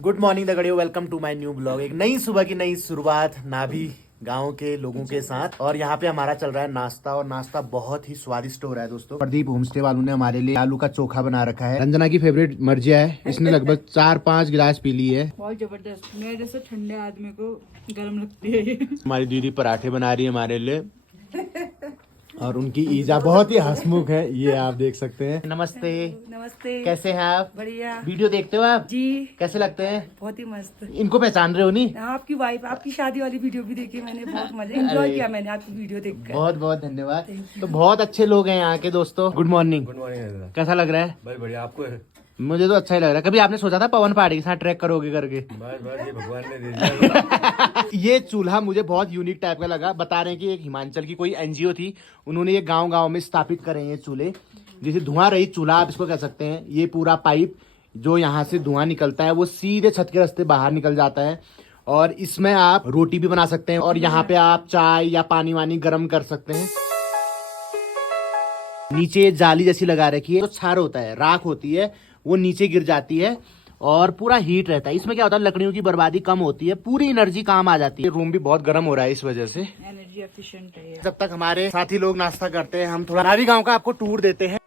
Good morning दगड़ियों, welcome to my new blog. एक नई सुबह की नई शुरुआत नाभी गांव के लोगों के साथ। और यहाँ पे हमारा चल रहा है नाश्ता, और नाश्ता बहुत ही स्वादिष्ट हो रहा है दोस्तों। प्रदीप होमस्टे वालों ने हमारे लिए आलू का चोखा बना रखा है। रंजना की फेवरेट मर्जिया है, इसने लगभग 4-5 गिलास पी ली है। बहुत जबरदस्त। मेरे जैसे ठंडे आदमी को गर्म लगती है ये। हमारी दीदी पराठे बना रही है हमारे लिए, और उनकी ईजा बहुत ही हंसमुख है, ये आप देख सकते हैं। नमस्ते। नमस्ते। कैसे हैं आप? बढ़िया। वीडियो देखते हो आप? जी। कैसे लगते हैं? बहुत ही मस्त। इनको पहचान रहे हो नहीं? आपकी वाइफ, आपकी शादी वाली वीडियो भी देखी मैंने, बहुत मजा एंजॉय किया मैंने आपकी वीडियो देखकर। बहुत बहुत धन्यवाद। तो बहुत अच्छे लोग हैं यहाँ के दोस्तों। Good morning. Good morning. कैसा लग रहा है? बस बढ़िया। आपको है? मुझे तो अच्छा ही लग रहा है। कभी आपने सोचा था पवन पहाड़ी के साथ ट्रैक करोगे करके? बस बस ये भगवान ने दे दिया। ये चूल्हा मुझे बहुत यूनिक टाइप का लगा। बता रहे हैं कि एक हिमाचल की कोई एनजीओ थी, उन्होंने ये गांव गांव में स्थापित करे हैं ये चूल्हे। जैसे धुआं रहित चूल्हा आप इसको कह सकते हैं। ये पूरा पाइप जो यहाँ से धुआं निकलता है वो सीधे छत के रास्ते बाहर निकल जाता है, और इसमें आप रोटी भी बना सकते हैं, और यहाँ पे आप चाय या पानी वानी गर्म कर सकते हैं। नीचे जाली जैसी लगा रखी है, तो छार होता है, राख होती है, वो नीचे गिर जाती है और पूरा हीट रहता है। इसमें क्या होता है, लकड़ियों की बर्बादी कम होती है, पूरी एनर्जी काम आ जाती है। रूम भी बहुत गर्म हो रहा है इस वजह से। एनर्जी एफिशिएंट है ये। जब तक हमारे साथी लोग नाश्ता करते हैं, हम थोड़ा नाभी गांव का आपको टूर देते हैं।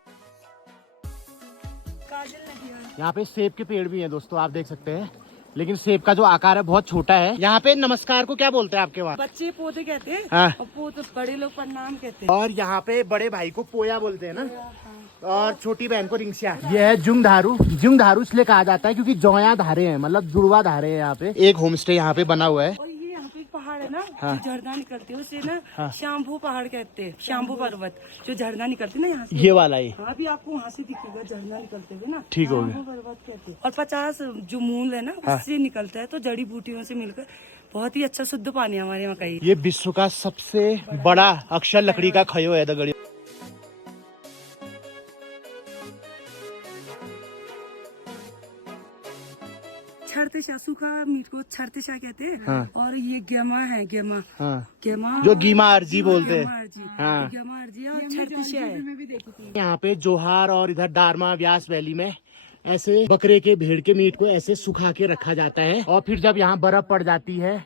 यहाँ पे सेब के पेड़ भी हैं दोस्तों, आप देख सकते हैं, लेकिन सेब का जो आकार है बहुत छोटा है। यहाँ पे नमस्कार को क्या बोलते हैं आपके वहाँ? बच्चे पौधे कहते हैं। हाँ। और पौधे बड़े लोग प्रणाम कहते हैं। और यहाँ पे बड़े भाई को पोया बोलते हैं ना, और छोटी बहन को रिंगसिया। ये है जुंगधारू। जुंगधारू इसलिए कहा जाता है क्योंकि जौया धारे हैं, मतलब जुड़वा धारे हैं यहाँ पे। एक होम स्टे यहाँ पे बना हुआ है। और ये यहाँ पे एक पहाड़ है ना, हाँ। जो झरना निकलती है उसे ना शाम्भू पहाड़ कहते हैं। शाम्भू पर्वत जो झरना निकलती है ना यहाँ से। ये वाला ही। हाँ, अभी आपको वहाँ से दिखेगा झरना निकलते हुए ना। ठीक हो गया। शाम्भू पर्वत कहते हैं। और 50 जो मूल है ना उससे निकलता है, तो जड़ी बूटियों से मिलकर बहुत ही अच्छा शुद्ध पानी हमारे यहाँ का ही। ये विश्व का सबसे बड़ा अक्षर लकड़ी का खयो है दगड़ी। छरतेशा, सूखा मीट को छरतेशा कहते हैं। हाँ। और ये गेमा है, गेमा। हाँ। गेमा जो गीमा अर्जी बोलते हैं। गेमा अर्जी। हाँ। गेमा अर्जी और छरतेशा है। यहाँ पे जोहार और इधर डारमा व्यास वैली में ऐसे बकरे के, भेड़ के मीट को ऐसे सुखा के रखा जाता है, और फिर जब यहाँ बर्फ पड़ जाती है,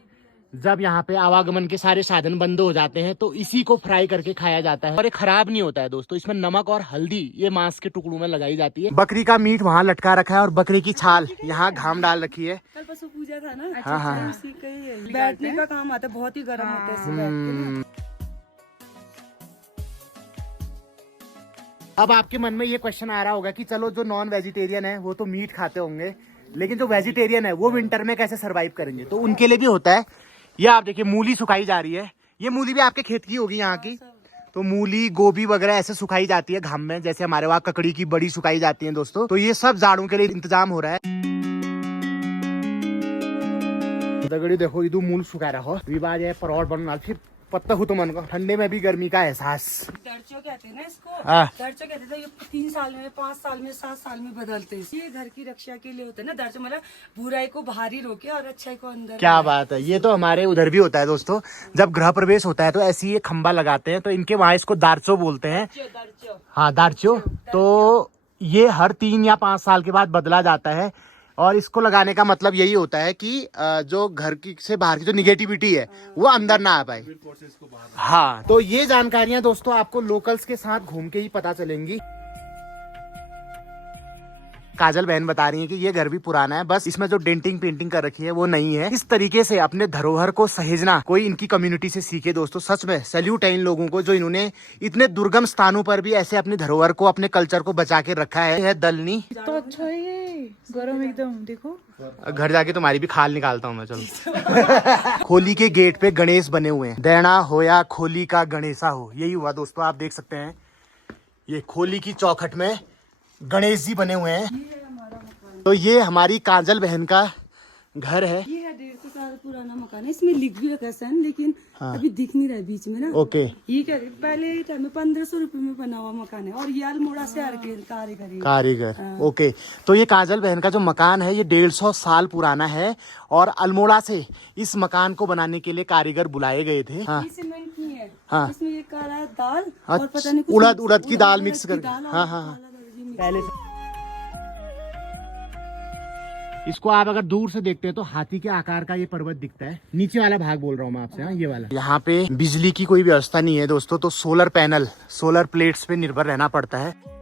जब यहाँ पे आवागमन के सारे साधन बंद हो जाते हैं, तो इसी को फ्राई करके खाया जाता है। और ये खराब नहीं होता है दोस्तों। इसमें नमक और हल्दी ये मांस के टुकड़ों में लगाई जाती है। बकरी का मीट वहाँ लटका रखा है, और बकरी की छाल यहाँ घाम डाल रखी है। कल परसों पूजा था ना। हाँ, हाँ। उसी का ही है। बैठने का काम आता है, बहुत ही गर्म होता है इससे बैठ के ना। अब आपके मन में ये क्वेश्चन आ रहा होगा कि चलो जो नॉन वेजिटेरियन है वो तो मीट खाते होंगे, लेकिन जो वेजिटेरियन है वो विंटर में कैसे सरवाइव करेंगे? तो उनके लिए भी होता है। ये आप देखिए, मूली सुखाई जा रही है। ये मूली भी आपके खेत की होगी यहाँ की। तो मूली, गोभी वगैरह ऐसे सुखाई जाती है घाम में, जैसे हमारे वहाँ ककड़ी की बड़ी सुखाई जाती है दोस्तों। तो ये सब जाड़ों के लिए इंतजाम हो रहा है। दगड़ी देखो, इधर मूल सुखा रहा हो, विवाद है परोड़ बनना, फिर पत्ता हो तो मन को ठंडे में भी गर्मी का एहसास। दर्चो कहते हैं ना इसको। हाँ। दर्चो कहते थे, ये 3 साल में, 5 साल में, 7 साल में बदलते हैं। ये घर की रक्षा के लिए होता है ना दर्चो, मतलब बुराई को बाहर ही रोके और अच्छाई को अंदर। क्या बात है। ये तो हमारे उधर भी होता है दोस्तों। जब गृह प्रवेश होता है तो ऐसी ये खंबा लगाते हैं, तो इनके वहाँ इसको दारचो बोलते हैं। दर्चो। हाँ, दारचो। तो ये हर 3 या 5 साल के बाद बदला जाता है, और इसको लगाने का मतलब यही होता है कि जो घर की से बाहर की जो निगेटिविटी है वो अंदर ना आ पाए। हाँ, तो ये जानकारियां दोस्तों आपको लोकल्स के साथ घूम के ही पता चलेंगी। काजल बहन बता रही है कि ये घर भी पुराना है, बस इसमें जो डेंटिंग पेंटिंग कर रखी है वो नहीं है। इस तरीके से अपने धरोहर को सहेजना कोई इनकी कम्युनिटी से सीखे दोस्तों। सच में सैल्यूट है इन लोगों को, जो इन्होंने इतने दुर्गम स्थानों पर भी ऐसे अपने धरोहर को, अपने कल्चर को बचा के रखा है। दलनी तो अच्छा है ये, गरम एकदम। देखो, घर जाके तुम्हारी भी खाल निकालता हूँ मैं, चलो। खोली के गेट पे गणेश बने हुए हैं। दैना हो या खोली का गणेशा हो, यही हुआ दोस्तों। आप देख सकते हैं ये खोली की चौखट में गणेश जी बने हुए हैं। तो ये हमारी काजल बहन का घर है। ये है 150 साल पुराना मकान है। इसमें लिख भी रखा है सन, लेकिन अभी दिख नहीं रहा है बीच में ना। ओके। ये क्या, पहले टाइम में 1500 रुपए में बना हुआ मकान है, और ये अल्मोड़ा से कारीगर। ओके। तो ये काजल बहन का जो मकान है ये 150 साल पुराना है, और अल्मोड़ा से इस मकान को बनाने के लिए कारीगर बुलाए गए थे। हाँ। सीमेंट नहीं है। हाँ। इसमें ये काला दाल और पता नहीं उड़द की दाल मिक्स कर। हाँ हाँ। पहले इसको आप अगर दूर से देखते हैं तो हाथी के आकार का ये पर्वत दिखता है। नीचे वाला भाग बोल रहा हूँ मैं आपसे, हाँ ये वाला। यहाँ पे बिजली की कोई व्यवस्था नहीं है दोस्तों, तो सोलर पैनल, सोलर प्लेट्स पे निर्भर रहना पड़ता है।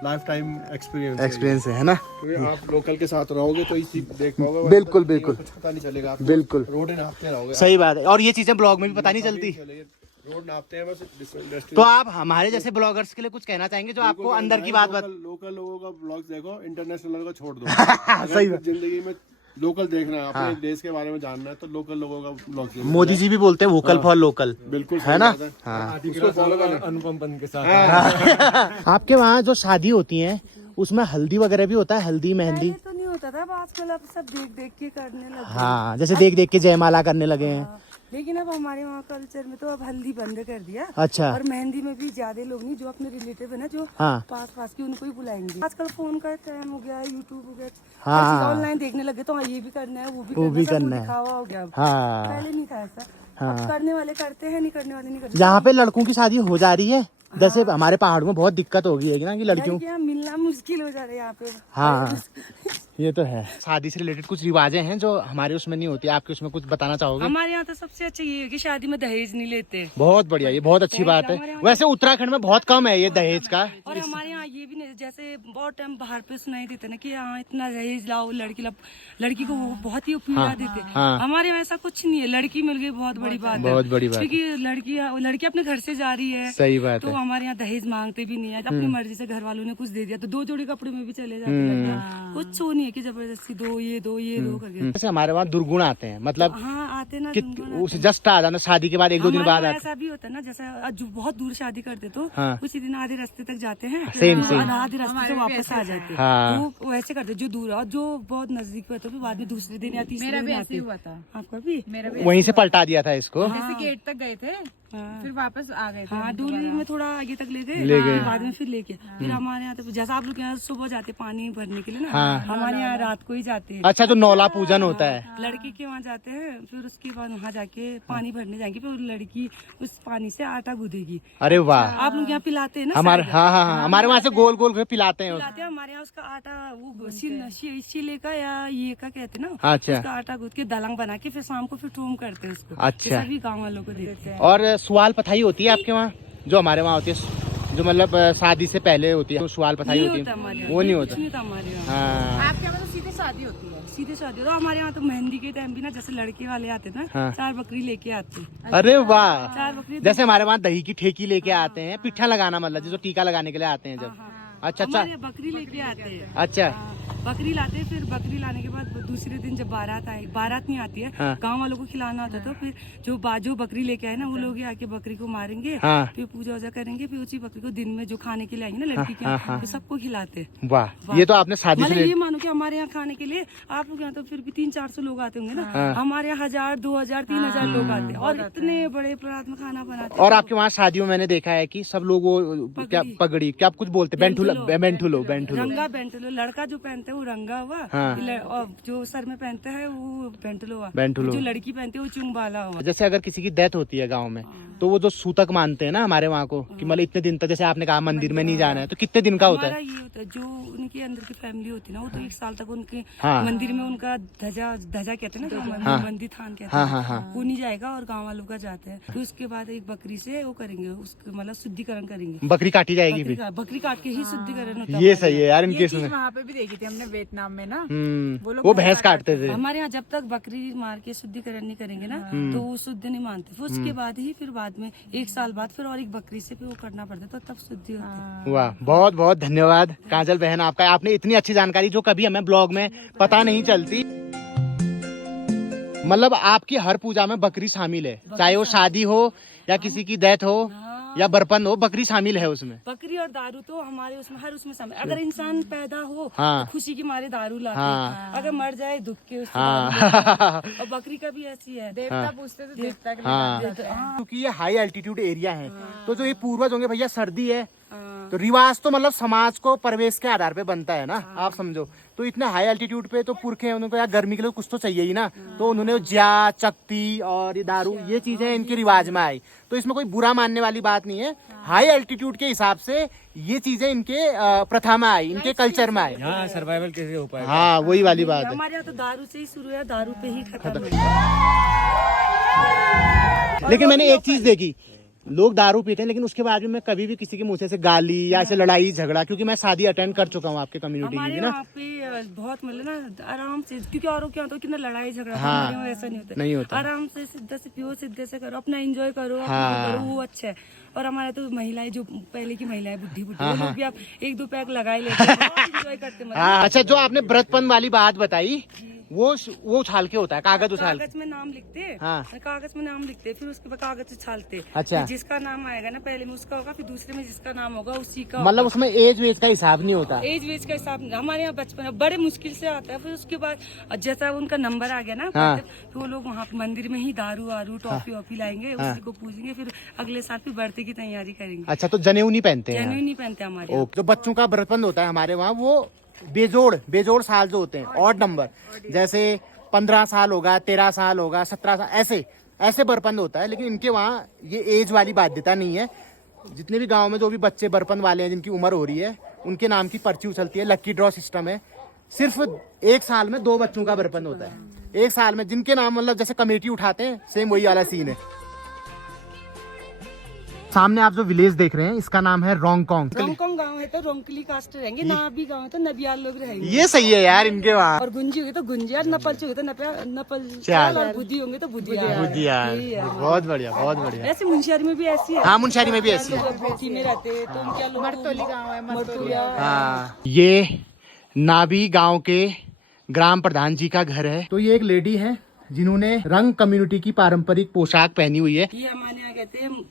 लाइफ टाइम एक्सपीरियंस है ना, क्योंकि आप लोकल के साथ रहोगे तो इसी देख पाओगे। बिल्कुल बिल्कुल कुछ पता नहीं चलेगा आपको, बिल्कुल रोड नापते रहोगे। सही बात है, और ये चीजें ब्लॉग में भी पता नहीं चलती। रोड नापते हैं बस इंडस्ट्री। तो आप हमारे जैसे ब्लॉगर्स के लिए कुछ कहना चाहेंगे जो आपको अंदर की बात लोकल लोगों का ब्लॉग देखो, इंटरनेशनल को छोड़ दो। सही अगर बात। जिंदगी में लोकल देखना है, अपने देश के बारे में जानना है, तो लोकल लोगों का ब्लॉग देखो। मोदी जी भी बोलते हैं वोकल फॉर लोकल, बिल्कुल है ना। हाँ, उसको फॉलो करें। अनुपम पन के साथ आपके वहाँ जो शादी होती है उसमें हल्दी वगैरह भी होता है, हल्दी मेहंदी? पहले तो नहीं होता था, अब आजकल अब सब देख देख के करने लगे। हाँ, जैसे देख देख के जयमाला करने लगे हैं। लेकिन अब हमारे वहाँ कल्चर में तो अब हल्दी बंद कर दिया। अच्छा। और मेहंदी में भी ज्यादा लोग नहीं, जो अपने रिलेटिव है ना, जो हाँ। पास पास के, उनको ही बुलाएंगे। आजकल फोन का टाइम हो गया, यूट्यूब हो गया, हाँ। ऑनलाइन देखने लगे तो ये भी करना है, वो भी वो भी सब करना है। दिखावा हो गया अब। हाँ, पहले नहीं था ऐसा। हाँ। अब करने वाले करते हैं, नहीं करने वाले नहीं करते। यहाँ पे लड़कों की शादी हो जा रही है, जैसे हमारे पहाड़ों में बहुत दिक्कत हो गई है ना कि लड़कियों। यहाँ मिलना मुश्किल हो जा रहा है यहाँ पे। हाँ ये तो है। शादी से रिलेटेड कुछ रिवाजें हैं जो हमारे उसमें नहीं होती, आपके उसमें कुछ बताना चाहोगे? हमारे यहाँ तो सबसे अच्छा ये है कि शादी में दहेज नहीं लेते। बहुत बढ़िया, ये बहुत अच्छी बात है। वैसे उत्तराखंड में बहुत कम है ये दहेज का। और हमारे यहाँ ये भी नहीं, जैसे बहुत टाइम बाहर पे सुनाई देते ना कि यहाँ इतना दहेज लाओ, लड़की को वो बहुत ही पीड़ा देते। हाँ। हमारे यहाँ ऐसा कुछ नहीं है, लड़की मिल गई बहुत बड़ी बात है। बहुत बड़ी बात, क्योंकि लड़की अपने घर से जा रही है। सही बात तो है। हमारे यहाँ दहेज मांगते भी नहीं है, अपनी मर्जी से घर वालों ने कुछ दे दिया तो 2 जोड़ी कपड़े में भी चले जाते हैं। कुछ वो नहीं है कि जबरदस्ती दो ये करके। जैसे हमारे वहाँ दुर्गुण आते हैं, मतलब हाँ आते ना, कि उस जस्ट आ जाना शादी के बाद 1-2 दिन बाद हमारे आते। ऐसा भी होता है ना, जैसे जो बहुत दूर शादी करते तो हाँ। उसी दिन आधे रास्ते तक जाते हैं, सेम। आधे रास्ते से वापस आ जाते हैं। हाँ। वो वैसे करते जो दूर है, और जो बहुत नजदीक पे होता है बाद में दूसरे दिन या तीसरे दिन आते हैं। हुआ था आपका भी? वहीं से पलटा दिया था इसको। जैसे गेट तक गए थे, फिर वापस आ गए थे। हाँ, डोली में थोड़ा आगे तक ले गए, बाद में फिर लेके फिर हमारे यहाँ तो जैसा आप लोग यहाँ सुबह जाते पानी भरने के लिए ना, हमारे यहाँ रात को ही जाते हैं। अच्छा, जो नौला पूजन होता है, लड़के के वहाँ जाते हैं, फिर उसके बाद वहाँ जाके पानी भरने जाएंगे, फिर लड़की उस पानी से आटा गूंदेगी। अरे वाह। आप लोग यहाँ पिलाते हैं ना हमारे, हाँ, हमारे वहाँ से गोल गोल पिलाते हैं। पिलाते हैं। हमारे यहाँ उसका आटा वो शिले का या ये का कहते हैं ना, अच्छा। उसका आटा गूंद के दलंग बना के फिर शाम को फिर ठूम करते हैं उसको। अच्छा। सभी गाँव वालों को देते हैं। और सवाल पथाई होती है आपके वहाँ, जो हमारे वहाँ होती है, जो मतलब शादी से पहले होती है, तो सवाल पथाई होती है, वो नहीं होता। नहीं था हमारे यहाँ। हाँ। आपके यहाँ तो सीधे शादी होती है। सीधे शादी होता है। हमारे यहाँ तो मेहंदी के टाइम भी ना, जैसे लड़के वाले आते हैं ना, 4 बकरी लेके आते हैं। अरे वाह। 4 बकरी। जैसे हमारे वहाँ दही की ठेकी लेके आते हैं, पिट्ठा लगाना, मतलब जो टीका लगाने के लिए आते हैं जब। अच्छा अच्छा हमारे यहाँ बकरी लेके आते हैं। अच्छा। बकरी लाते हैं, फिर बकरी लाने के बाद दूसरे दिन जब बारात नहीं आती है, हाँ। गांव वालों को खिलाना होता है, तो फिर जो बकरी लेके आए ना, वो लोग आके बकरी को मारेंगे, हाँ। फिर पूजा वूजा करेंगे, फिर उसी बकरी को दिन में जो खाने के लिए आएंगे ना लड़की के, तो सबको खिलाते हैं। वाह, ये तो आपने शादी मतलब से ये मानो कि हमारे यहाँ खाने के लिए, आप लोग यहाँ तो फिर भी 300-400 लोग आते होंगे ना, हमारे यहाँ 1000, 2000, 3000 लोग आते हैं, और इतने बड़े परात में खाना बनाते हैं। और आपके वहाँ शादियों में मैंने देखा है कि सब लोग वो क्या पगड़ी, क्या आप कुछ बोलते हैं, बेंटुलो। रंगा बेंटलो, लड़का जो पहनते हैं वो रंगा हुआ, और जो सर में पहनते हैं वो बेंटलो हुआ, जो लड़की पहनते है वो चुंबाला हुआ। जैसे अगर किसी की डेथ होती है गांव में, तो वो जो सूतक मानते हैं ना हमारे वहाँ को, कि मतलब इतने दिन तक, जैसे आपने कहा मंदिर में नहीं जाना है, तो कितने दिन का होता है? ये होता है, जो उनके अंदर की फैमिली होती है ना, वो तो 1 साल तक उनके हाँ। मंदिर में उनका ध्वजा कहते हैं ना, मंदिर थान कहते हैं, वो नहीं जाएगा और गाँव वालों का जाते हैं। फिर उसके बाद एक बकरी से वो करेंगे, उसका मतलब शुद्धिकरण करेंगे, बकरी काटी जाएगी फिर? बकरी काट के ही शुद्धिकरण होता है। ये सही है यार, इनके ये चीज वहाँ पे भी देखी थी हमने वियतनाम में ना, वो भैंस काटते थे। हमारे यहाँ जब तक बकरी मार के शुद्धिकरण नहीं करेंगे ना, तो वो शुद्ध नहीं मानते। फिर उसके बाद ही फिर बाद में 1 साल बाद फिर और एक बकरी से फिर वो करना पड़ता है, तो तब शुद्धि होती है। वाह, बहुत बहुत धन्यवाद काजल बहन आपका, आपने इतनी अच्छी जानकारी जो कभी हमें ब्लॉग में पता नहीं चलती। मतलब आपकी हर पूजा में बकरी शामिल है, चाहे वो शादी हो या किसी की डेथ हो या बरपन हो, बकरी शामिल है उसमें। बकरी और दारू तो हमारे उसमें हर उसमें शामिल। अगर इंसान पैदा हो हाँ। तो खुशी के मारे दारू लाते हाँ। हैं, अगर मर जाए दुख के उससे हाँ। दारू लेते हैं। और बकरी का भी ऐसी है, देवता पूछते थे, देवता के लिए हाँ, हाँ। क्योंकि ये हाई एल्टीट्यूड एरिया है, तो जो ये पूर्वज होंगे भैया, सर्दी है तो रिवाज तो मतलब समाज को परिवेश के आधार पे बनता है ना, आप समझो। तो इतने हाई एल्टीट्यूड पे तो पुरखे उनको यार गर्मी के लिए कुछ तो चाहिए ही ना, तो उन्होंने ज्या, चकती और ये दारू, ये चीजें इनके रिवाज में आई। तो इसमें कोई बुरा मानने वाली बात नहीं है। हाई एल्टीट्यूड के हिसाब से ये चीजें इनके प्रथा में आई, इनके कल्चर में आई। यहाँ सर्वाइवल कैसे हो पाएगा? हाँ, वही वाली बात है। हमारे यहाँ तो दारू से ही शुरू है, दारू पे ही खत्म है। लेकिन मैंने एक चीज देखी, लोग दारू पीते हैं लेकिन उसके बाद भी मैं कभी भी किसी के मुंह से ऐसे गाली या ऐसे लड़ाई झगड़ा, क्योंकि मैं शादी अटेंड कर चुका हूँ आपके कम्युनिटी हमारे की ना। यहाँ पे बहुत मतलब ना आराम से, क्योंकि औरों क्या होता है कितना लड़ाई झगड़ा, हाँ, हमारे यहाँ ऐसा नहीं होता। नहीं होता। आराम से सीधे से पियो, सीधे से करो, अपना एंजॉय करो, हाँ, करो, वो अच्छा है। और हमारे तो महिलाएं, जो पहले की महिलाएं बुद्धि वो लोग भी आप 1-2 पैक लगा ही लेते हैं, एंजॉय करते हैं। हाँ। अच्छा, जो आपने व्रतपन वाली बात बताई, वो उछाल के होता है, कागज उछाल। कागज में नाम लिखते, हाँ। कागज में नाम लिखते, फिर उसके बाद कागज उछालते। अच्छा। जिसका नाम आएगा ना, पहले में उसका होगा, फिर दूसरे में जिसका नाम होगा उसी का। मतलब उसमें एज वेज का हिसाब नहीं होता। एज वेज का हिसाब हमारे यहाँ बचपन में बड़े मुश्किल से आता है। फिर उसके बाद जैसा उनका नंबर आ गया ना, हाँ। तो वो लोग वहाँ मंदिर में ही दारू वारू टॉफी वॉफी लाएंगे, उसी को पूजेंगे, फिर अगले साल फिर बर्थडे की तैयारी करेंगे। अच्छा, तो जनेऊ नहीं पहनते हैं? जनेऊ नहीं पहनते हमारे यहाँ। ओके। तो बच्चों का व्रतबंध होता है हमारे वहाँ, वो बेजोड़ साल जो होते हैं, ऑड नंबर, जैसे 15 साल होगा, 13 साल होगा, 17 साल, ऐसे बरपंद होता है। लेकिन इनके वहाँ ये एज वाली बाध्यता नहीं है। जितने भी गांव में जो भी बच्चे बरपंद वाले हैं, जिनकी उम्र हो रही है, उनके नाम की पर्ची उछलती है, लक्की ड्रॉ सिस्टम है। सिर्फ 1 साल में 2 बच्चों का बरपंद होता है, 1 साल में, जिनके नाम मतलब जैसे कमेटी उठाते हैं, सेम वही वाला सीन है। सामने आप जो विलेज देख रहे हैं, इसका नाम है रोंगकोंग। रोंगकोंग गाँव है तो रोंगकली कास्ट रहेंगे, नाभी गाँव है तो नबियाल लोग रहेंगे। ये सही है यार इनके वहाँ। और गुंजी होगी तो गुंजियार, नपलची होगी तो नपल, और बुद्धि होंगे तो बुद्धियार। बहुत बढ़िया, बहुत बढ़िया। ऐसे मुंशियारी में भी ऐसी है। हाँ, मुंशियारी में भी ऐसी है। बेटी में रहते हैं तो उनके लोग मरतोली गाँव है, मरतोलिया। हाँ, ये नाभी गांव के ग्राम प्रधान जी का घर है। तो ये एक लेडी है जिन्होंने रंग कम्युनिटी की पारंपरिक पोशाक पहनी हुई है। ये हमारे यहाँ कहते हैं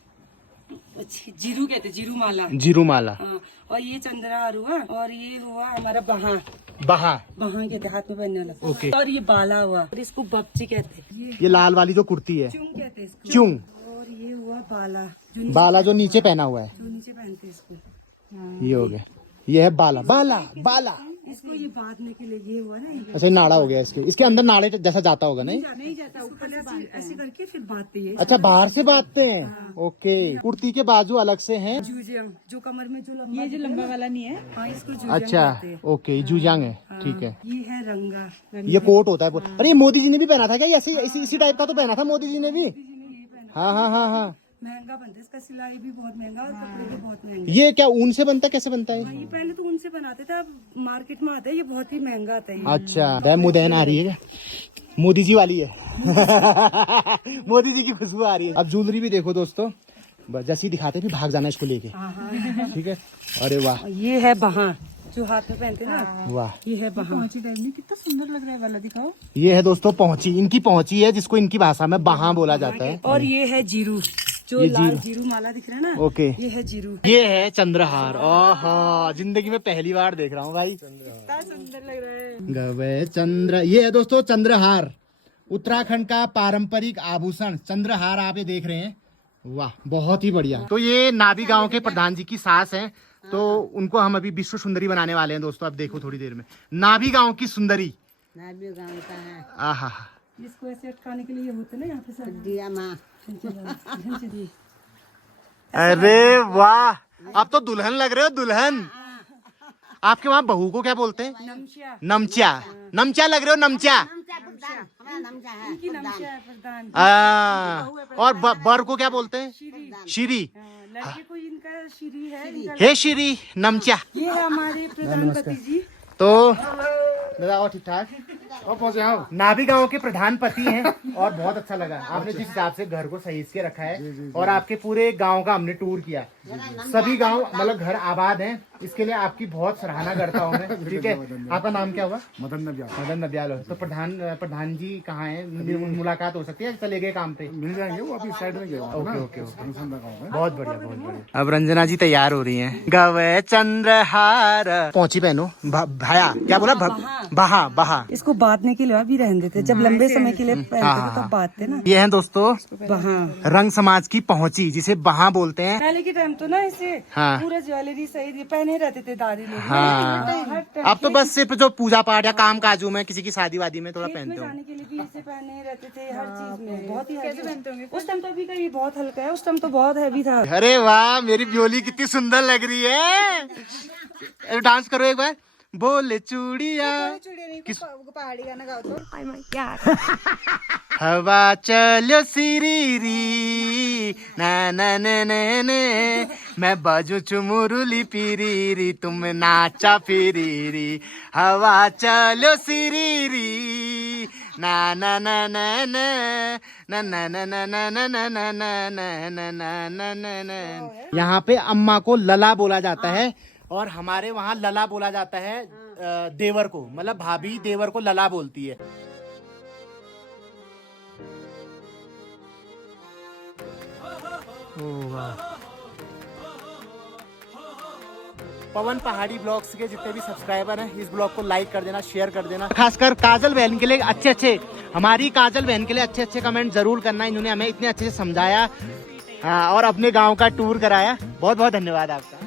जीरू, कहते हैं जीरू माला। जीरू माला। हाँ, और ये चंद्रहार हुआ, और ये हुआ हमारा बहा कहते हैं, हाथ में पहनने वाला। ओके। और ये बाला हुआ, और इसको बपची कहते हैं। ये लाल वाली जो कुर्ती है, चुंग कहते हैं इसको। चुंग। और ये हुआ बाला जो नीचे पहना हुआ है, जो नीचे पहनते हैं इसको। ये हो गया। ये है बाला। इसको ये बांधने के लिए ये हुआ ना, अच्छा, नाड़ा हो गया इसके अंदर नाड़े जैसा जाता होगा, नहीं? नहीं जाता ऊपर ऐसे करके फिर बांधते हैं। अच्छा, बाहर से बांधते हैं। ओके। कुर्ती के बाजू अलग से हैं। जूजियांग, जो कमर में जो लंबा, ये जो लंबा वाला नहीं है, हाँ, इसको जूजियांग अच्छा, कहते हैं। ओके, जूजांग है, ठीक है। ये है रंगा। ये कोट होता है। अरे, ये मोदी जी ने भी पहना था क्या? इसी टाइप का तो पहना था मोदी जी ने भी। हाँ। महंगा बनता है, इसका सिलाई भी बहुत महंगा और कपड़े भी बहुत महंगे। ये क्या ऊन से बनता है? कैसे बनता है? ये पहले तो उनसे बनाते थे, अब मार्केट में आता है, ये बहुत ही महंगा आता है। अच्छा, मुदैन आ रही है क्या? मोदी जी वाली है। मोदी जी की खुशबू आ रही है। अब ज्वेलरी भी देखो दोस्तों, जैसे ही दिखाते भी भाग जाना इसको लेके। ठीक है। अरे वाह, ये है बहा, जो हाथ में पहनते हैं ना, वाह। ये है बहा। पहुंची टाइम में कितना सुंदर लग रहा है वाला, दिखाओ। ये है दोस्तों पहुंची, इनकी पहुंची है, जिसको इनकी भाषा में बहा बोला जाता है। और ये है जीरू, जो ये लाल जीरू माला दिख रहा है ना, ओके। ये है जीरू। ये है चंद्रहार। ओह, जिंदगी में पहली बार देख रहा हूँ भाई। कितना सुंदर लग रहा है। गवे चंद्र, ये है दोस्तों चंद्रहार, उत्तराखंड का पारंपरिक आभूषण चंद्रहार आप ये देख रहे हैं। वाह, बहुत ही बढ़िया। तो ये नाभी गांव के प्रधान जी की सास हैं, तो उनको हम अभी विश्व सुंदरी बनाने वाले हैं दोस्तों। अब देखो थोड़ी देर में नाभी गांव की सुंदरी। नाभी गाँव का है। आहा, इसको ऐसे अटकाने के लिए होते ना यहाँ पे सब दिया माँ। अरे वाह, आप तो दुल्हन लग रहे हो, दुल्हन। आपके वहाँ बहू को क्या बोलते हैं? नमचा लग रहे हो, नमचा। इनकी नमचा है प्रधान। और बर को क्या बोलते हैं? श्री। लड़के को इनका श्री है, हे श्री नमचा। ये है हमारे प्रधानपति जी। तो दादा और ठीक ठाक और पहुंचे हम नाभी गांव के प्रधान पति हैं, और बहुत अच्छा लगा आपने जिस हिसाब से घर को सहेज के रखा है। और आपके पूरे गांव का हमने टूर किया, सभी गांव मतलब घर आबाद हैं, इसके लिए आपकी बहुत सराहना करता हूं मैं। ठीक है, आपका नाम क्या हुआ? मदन नबियाल। तो प्रधान जी कहाँ हैं? मुलाकात हो सकती है? चले गए काम पे? मिल जाएंगे, वो अभी साइड में गए। ओके। बहुत बढ़िया। अब रंजना जी तैयार हो रही हैं। गवे चंद्रहार पहुंची बहनों। भाया क्या बोला? बहा बहा। इसको बांधने के लिए अभी रहने देते, जब लंबे समय के लिए पहनते थे तब बांधते ना। ये है दोस्तों बहा। रंग समाज की पहुंची, जिसे बहा बोलते हैं। पहले के टाइम तो ना इसे हाँ। पूरा ज्वेलरी सही पहने रहते थे दादी लोग। हाँ। अब तो बस सिर्फ जो पूजा पाठ या काम काजू में, किसी की शादी वादी में थोड़ा खेत में पहनते हो। जाने के लिए भी इसे पहने रहते थे, हर चीज में बहुत ही हैवी। उस टाइम तो अभी का ये बहुत हल्का है, उस टाइम तो बहुत हैवी था। अरे वाह, मेरी ब्योली कितनी सुंदर लग रही है। डांस करो एक बार। बोले चूड़िया किस पहाड़ी गाना गाओ तो। हवा चलो सिरीरी ना ना ना ना ना, मैं बाजू चुमुरुली पीरी तुम नाचा फिरीरी। हवा चलो सिरीरी ना ना ना ना ना ना ना ना ना ना ना ना ना ना ना ना ना ना ना। यहाँ पे अम्मा को लला बोला जाता है, और हमारे वहाँ लला बोला जाता है देवर को, मतलब भाभी देवर को लला बोलती है। पवन पहाड़ी ब्लॉग्स के जितने भी सब्सक्राइबर हैं, इस ब्लॉग को लाइक कर देना, शेयर कर देना। खासकर काजल बहन के लिए अच्छे हमारी काजल बहन के लिए अच्छे कमेंट जरूर करना। इन्होंने हमें इतने अच्छे से समझाया और अपने गांव का टूर कराया। बहुत बहुत धन्यवाद आपका।